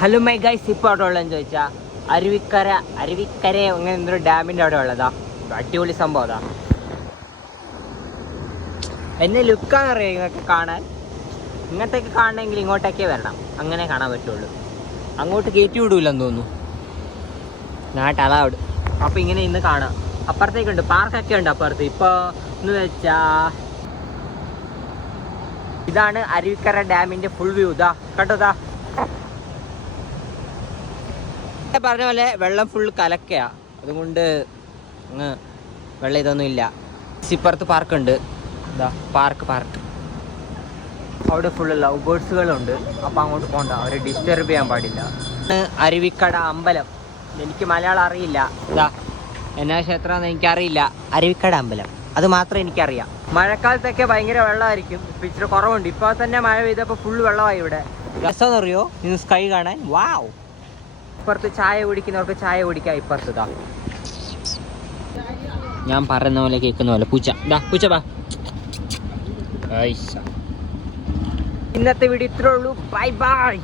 Hello my guys, ഇപ്പോൾ അവിടെ ഉള്ളതെന്ന് ചോദിച്ചാൽ അരുവിക്കര അങ്ങനെ എന്തൊരു ഡാമിൻ്റെ അവിടെ ഉള്ളതാ. അടിപൊളി സംഭവം അതാ. എന്നെ ലുക്കാണെന്നറിയാം ഇതൊക്കെ കാണാൻ. ഇങ്ങനത്തെയൊക്കെ കാണണമെങ്കിൽ ഇങ്ങോട്ടേക്കേ വരണം, അങ്ങനെ കാണാൻ പറ്റുള്ളൂ. അങ്ങോട്ട് കയറ്റി വിടൂലെന്ന് തോന്നുന്നു, നാട്ട് അലൗഡ്. അപ്പോൾ ഇങ്ങനെ ഇന്ന് കാണാം. അപ്പുറത്തേക്കുണ്ട്, പാർക്കൊക്കെ ഉണ്ട് അപ്പുറത്ത്. ഇപ്പോൾ എന്ന് വെച്ചാൽ ഇതാണ് അരുവിക്കര ഡാമിൻ്റെ ഫുൾ വ്യൂ. ഇതാ കണ്ടോതാ. പറഞ്ഞ പോലെ വെള്ളം ഫുൾ കലക്കയാ, അതുകൊണ്ട് അങ്ങ് വെള്ളം ഇതൊന്നും ഇല്ല. ഇപ്പുറത്ത് പാർക്കുണ്ട്, ഇതാ പാർക്ക്. അവിടെ ഫുള്ള് ലവ് ബേർഡ്സുകളുണ്ട്. അപ്പോൾ അങ്ങോട്ട് പോകണ്ട, അവരെ ഡിസ്റ്റർബ് ചെയ്യാൻ പാടില്ല. അരുവിക്കട അമ്പലം. എനിക്ക് മലയാളം അറിയില്ല. ഇതാ എന്നാ ക്ഷേത്രമെന്ന് എനിക്കറിയില്ല. അരുവിക്കട അമ്പലം അത് മാത്രമേ എനിക്കറിയാം. മഴക്കാലത്തൊക്കെ ഭയങ്കര വെള്ളമായിരിക്കും. ഇപ്പം ഇച്ചിരി കുറവുണ്ട്. ഇപ്പോൾ തന്നെ മഴ പെയ്തപ്പോൾ ഫുൾ വെള്ളമായി ഇവിടെ. രസമെന്നറിയോ ഇന്ന് സ്കൈ കാണാൻ? വാവ്. ഇപ്പുറത്ത് ചായ കുടിക്കുന്നവർക്ക് ചായ കുടിക്കാം. ഇപ്പുറത്ത് ഇതാ ഞാൻ പറയുന്ന പോലെ കേൾക്കുന്ന പോലെ പൂച്ച ബാ. ഇന്നത്തെ വീഡിയോ ഇത്രേ ഉള്ളൂ. Bye bye.